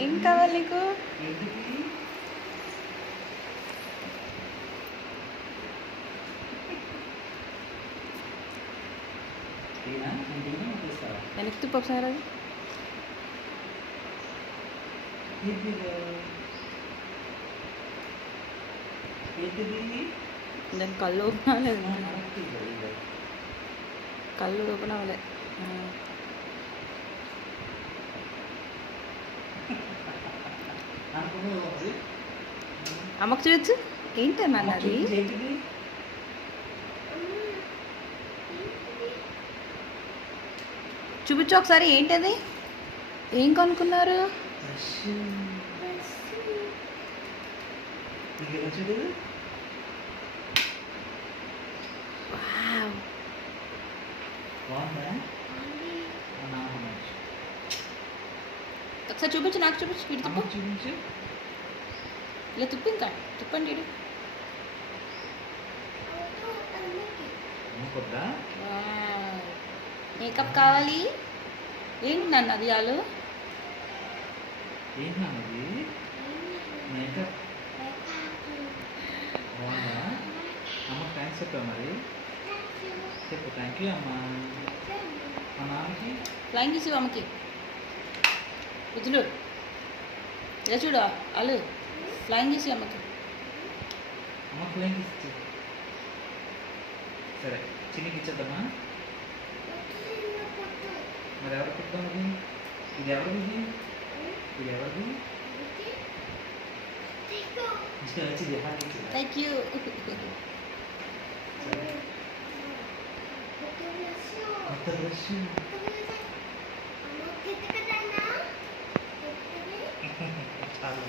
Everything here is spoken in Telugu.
ఏం కావాలి నీకు? వెనక్కి తిప్పు ఒకసారి అది. దాని కళ్ళు ఓపెన్ అవ్వలేదు. కళ్ళు ఓపెన్ అవ్వలేదు. అమ్మకు చూడచ్చు. ఏంటన్నా అది? చూపించు ఒకసారి. ఏంటది? ఏం కొనుక్కున్నారు? ఒకసారి చూపించు, నాకు చూపించు. ఇటు తిప్పు, చూపించు. ఇలా తిప్పు, ఇంకా తిప్పండి. ఇటు మేకప్ కావాలి. ఏంటి నన్ను అది ఆలు? ఏంటన్నది? మేకప్ బాగుందా? అమ్మకి థ్యాంక్స్ చెప్పా మరి. చెప్పు థ్యాంక్ యూ అమ్మా. మా నాన్నకి ఫ్లైంగ్ చేసి అమ్మకి వదులు. ఇలా చూడు అలు, ఫ్లైంగ్ చేసి అమ్మకి. అమ్మ ఫ్లైంగ్ ఇచ్చి. సరే చిన్నకి ఇచ్చేద్దామా? మరి ఎవరు పెడతాం? అది ఇది ఎవరిది? ఇది ఎవరిది? Thank you. కొత్త బ్రష్. చాలు.